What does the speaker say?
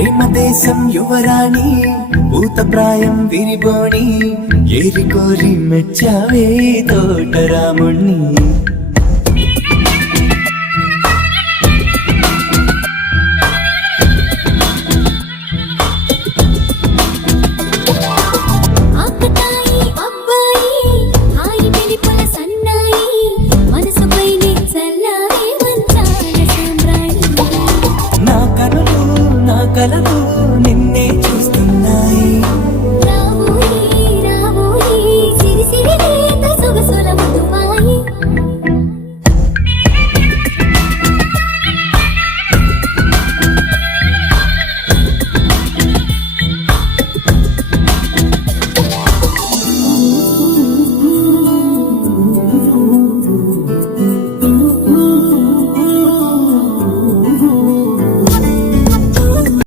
ప్రేమ దేశం యువరాణి భూత ప్రాయం విరిబోణి ఏరి కోరి మెచ్చావే తోటరాముణ్ణి కలదు